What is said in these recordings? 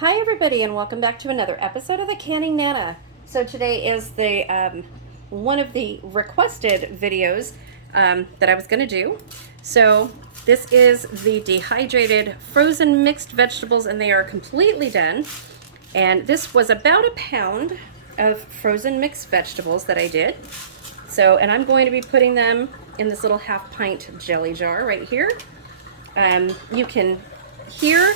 Hi everybody, and welcome back to another episode of the Canning Nana. So today is the one of the requested videos that I was going to do. So this is the dehydrated frozen mixed vegetables, and they are completely done. And this was about a pound of frozen mixed vegetables that I did. So, and I'm going to be putting them in this little half pint jelly jar right here. You can hear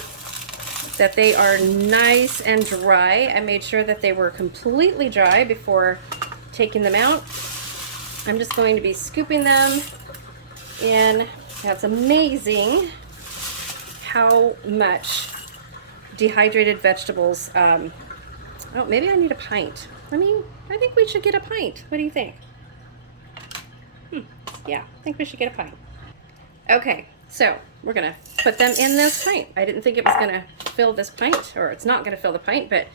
that they are nice and dry. I made sure that they were completely dry before taking them out. I'm just going to be scooping them in. That's amazing how much dehydrated vegetables. Oh, maybe I need a pint. I think we should get a pint. What do you think? Yeah, I think we should get a pint. Okay, so we're gonna put them in this pint. I didn't think it was gonna fill this pint, or it's not gonna fill the pint, but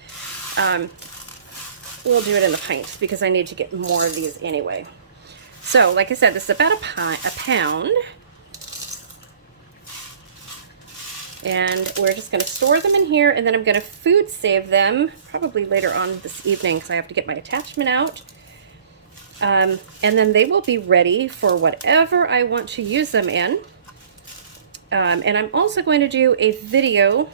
we'll do it in the pint because I need to get more of these anyway. So, like I said, this is about a pound. And we're just gonna store them in here, and then I'm gonna food save them probably later on this evening because I have to get my attachment out. And then they will be ready for whatever I want to use them in. And I'm also going to do a video.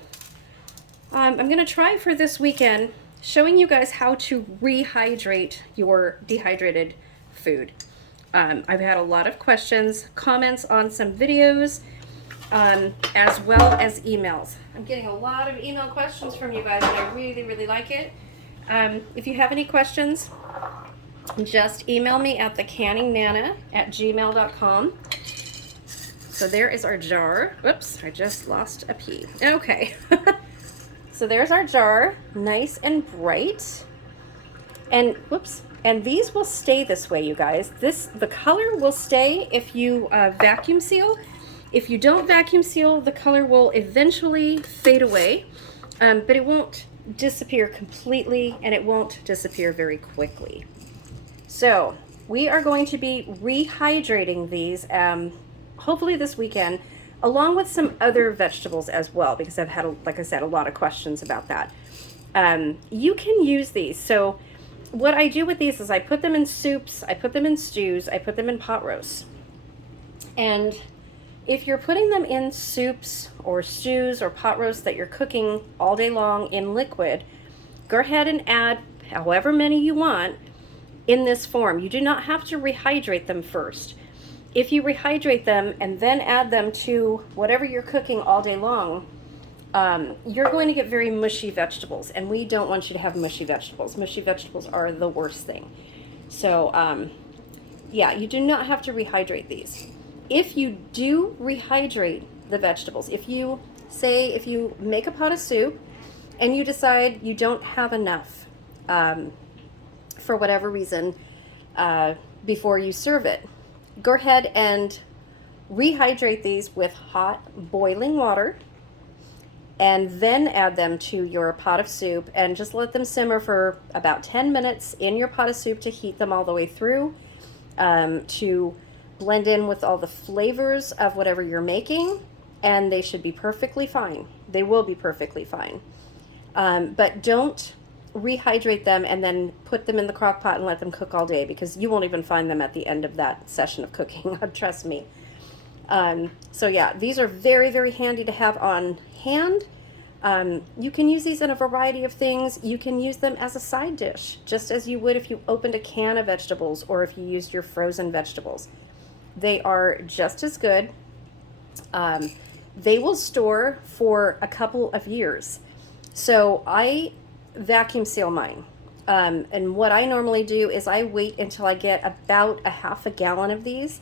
I'm going to try for this weekend showing you guys how to rehydrate your dehydrated food. I've had a lot of questions, comments on some videos, as well as emails. I'm getting a lot of email questions from you guys, and I really, really like it. If you have any questions, just email me at thecanningnana@gmail.com. So there is our jar. Whoops, I just lost a pea. Okay. So there's our jar, nice and bright. And whoops, and these will stay this way, you guys. The color will stay if you vacuum seal. If you don't vacuum seal, the color will eventually fade away, but it won't disappear completely, and it won't disappear very quickly. So we are going to be rehydrating these hopefully this weekend, along with some other vegetables as well, because I've had, like I said, a lot of questions about that. You can use these. So what I do with these is I put them in soups, I put them in stews, I put them in pot roasts. And if you're putting them in soups or stews or pot roasts that you're cooking all day long in liquid, go ahead and add however many you want in this form. You do not have to rehydrate them first. If you rehydrate them and then add them to whatever you're cooking all day long, you're going to get very mushy vegetables, and we don't want you to have mushy vegetables. Mushy vegetables are the worst thing. So yeah, you do not have to rehydrate these. If you do rehydrate the vegetables, if you make a pot of soup and you decide you don't have enough for whatever reason before you serve it, go ahead and rehydrate these with hot boiling water, and then add them to your pot of soup, and just let them simmer for about 10 minutes in your pot of soup to heat them all the way through, to blend in with all the flavors of whatever you're making, and they should be perfectly fine. They will be perfectly fine. But don't rehydrate them and then put them in the crock pot and let them cook all day, because you won't even find them at the end of that session of cooking. Trust me. So yeah, these are very, very handy to have on hand. You can use these in a variety of things. You can use them as a side dish, just as you would if you opened a can of vegetables or if you used your frozen vegetables. They are just as good. They will store for a couple of years. So I vacuum seal mine. And what I normally do is I wait until I get about a half a gallon of these,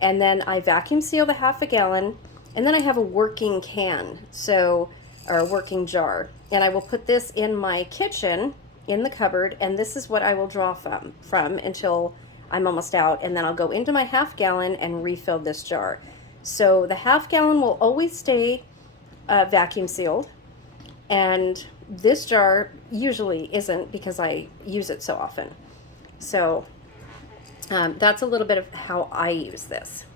and then I vacuum seal the half a gallon, and then I have a working can, or a working jar, and I will put this in my kitchen in the cupboard, and this is what I will draw from until I'm almost out, and then I'll go into my half gallon and refill this jar. So the half gallon will always stay vacuum sealed, and this jar usually isn't because I use it so often. So that's a little bit of how I use this.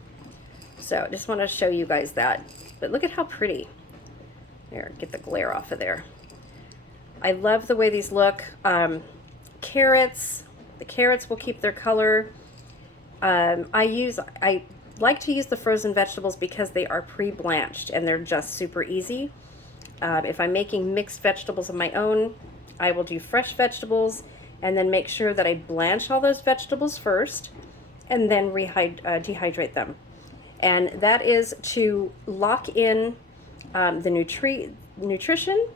So I just want to show you guys that. But look at how pretty. There, get the glare off of there. I love the way these look. Carrots, the carrots will keep their color. I like to use the frozen vegetables because they are pre-blanched and they're just super easy. If I'm making mixed vegetables of my own, I will do fresh vegetables and then make sure that I blanch all those vegetables first and then dehydrate them. And that is to lock in the nutrition.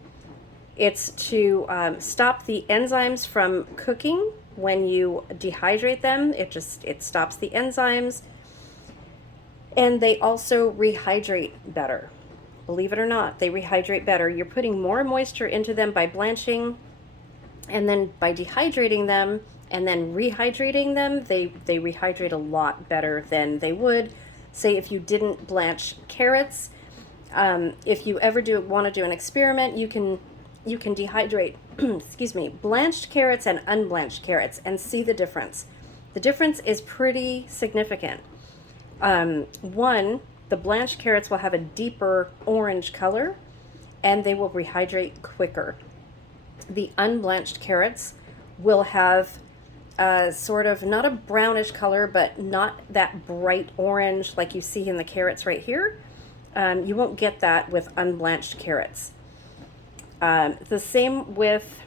It's to stop the enzymes from cooking when you dehydrate them. It stops the enzymes. And they also rehydrate better. Believe it or not, they rehydrate better. You're putting more moisture into them by blanching, and then by dehydrating them and then rehydrating them, they rehydrate a lot better than they would, say, if you didn't blanch carrots. If you ever want to do an experiment, you can dehydrate, excuse me, blanched carrots and unblanched carrots and see the difference. The difference is pretty significant. One, the blanched carrots will have a deeper orange color and they will rehydrate quicker. The unblanched carrots will have sort of not a brownish color, but not that bright orange like you see in the carrots right here. You won't get that with unblanched carrots. The same with,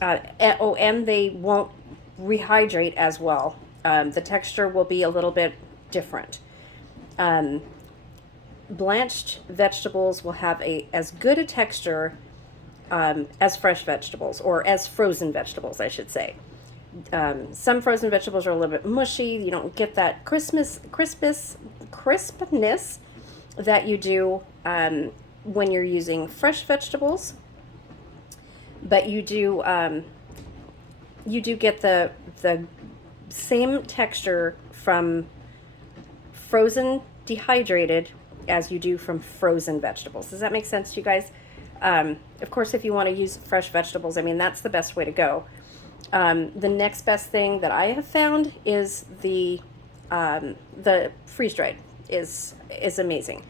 and they won't rehydrate as well. The texture will be a little bit different. Blanched vegetables will have as good a texture as fresh vegetables, or as frozen vegetables, I should say. Some frozen vegetables are a little bit mushy. You don't get that crispness that you do when you're using fresh vegetables, but you do get the same texture from frozen dehydrated as you do from frozen vegetables. Does that make sense to you guys? Of course, if you want to use fresh vegetables, I mean, that's the best way to go. The next best thing that I have found is the freeze-dried is amazing.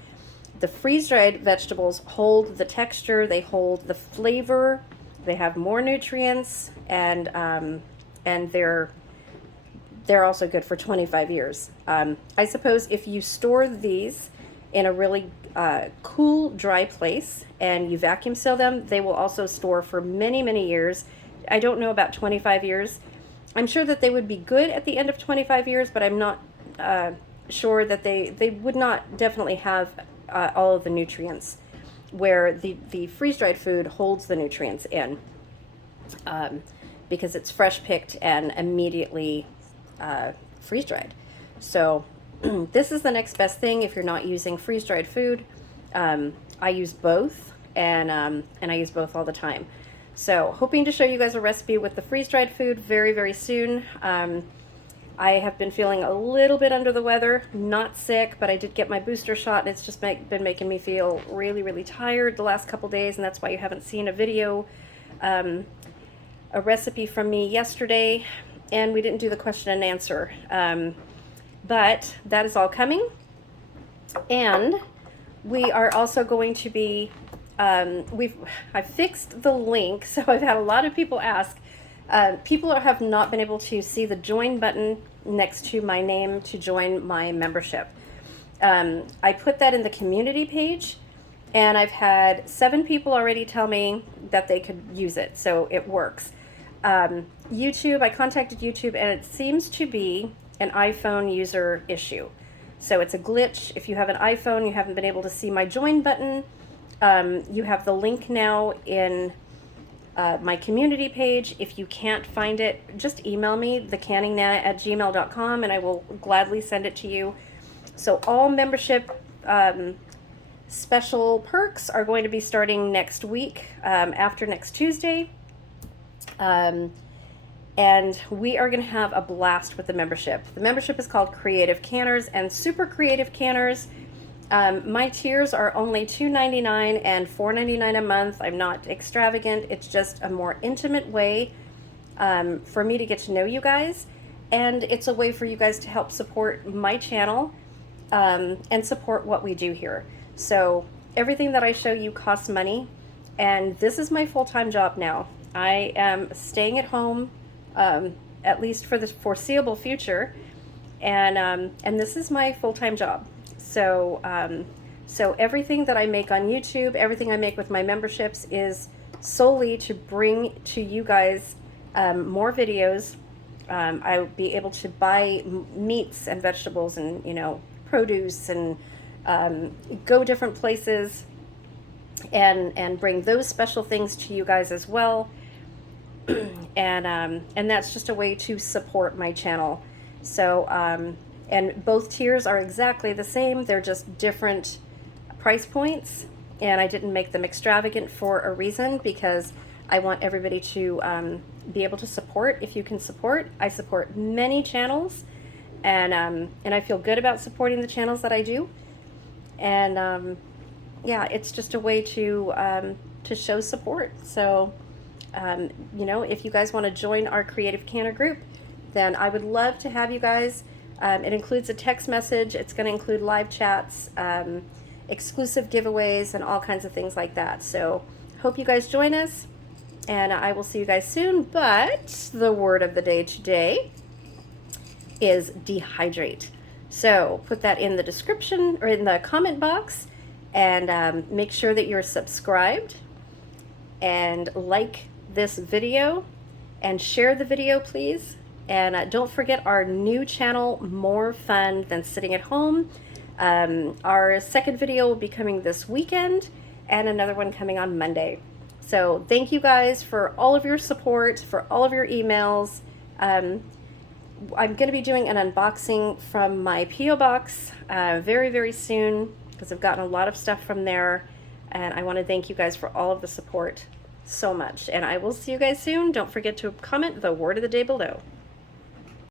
The freeze-dried vegetables hold the texture, they hold the flavor, they have more nutrients, and they're also good for 25 years. I suppose if you store these in a really cool, dry place and you vacuum seal them, they will also store for many, many years. I don't know about 25 years. I'm sure that they would be good at the end of 25 years, but I'm not sure that they would not definitely have all of the nutrients, where the freeze-dried food holds the nutrients in, because it's fresh picked and immediately freeze-dried. So this is the next best thing if you're not using freeze-dried food. I use both, and I use both all the time. So hoping to show you guys a recipe with the freeze-dried food very, very soon. I have been feeling a little bit under the weather, not sick, but I did get my booster shot, and it's just been making me feel really, really tired the last couple days, and that's why you haven't seen a video, a recipe from me yesterday, and we didn't do the question and answer. But that is all coming, and we are also going to be, I fixed the link, so I've had a lot of people ask. People have not been able to see the join button next to my name to join my membership. I put that in the community page, and I've had 7 people already tell me that they could use it, so it works. YouTube, I contacted YouTube, and it seems to be an iPhone user issue. So it's a glitch. If you have an iPhone, you haven't been able to see my join button. You have the link now in my community page. If you can't find it, just email me, thecanningnana@gmail.com, and I will gladly send it to you. So all membership special perks are going to be starting next week, after next Tuesday. And we are going to have a blast with the membership. The membership is called Creative Canners and Super Creative Canners. My tiers are only $2.99 and $4.99 a month. I'm not extravagant. It's just a more intimate way for me to get to know you guys. And it's a way for you guys to help support my channel and support what we do here. So everything that I show you costs money. And this is my full-time job now. I am staying at home, at least for the foreseeable future, and this is my full-time job. So so everything that I make on YouTube, everything I make with my memberships is solely to bring to you guys more videos. I'll be able to buy meats and vegetables and, you know, produce, and go different places and bring those special things to you guys as well. And that's just a way to support my channel. So and both tiers are exactly the same. They're just different price points, and I didn't make them extravagant for a reason, because I want everybody to be able to support if you can support. I support many channels, and I feel good about supporting the channels that I do. And yeah, it's just a way to show support. So you know, if you guys want to join our Creative Canner group, then I would love to have you guys. It includes a text message. It's going to include live chats, exclusive giveaways, and all kinds of things like that. So hope you guys join us, and I will see you guys soon. But the word of the day today is dehydrate. So put that in the description or in the comment box, and make sure that you're subscribed and like this video and share the video, please. And don't forget our new channel, More Fun Than Sitting at Home. Our second video will be coming this weekend, and another one coming on Monday. So thank you guys for all of your support, for all of your emails. I'm going to be doing an unboxing from my P.O. box very, very soon, because I've gotten a lot of stuff from there, and I want to thank you guys for all of the support so much. And I will see you guys soon. Don't forget to comment the word of the day below.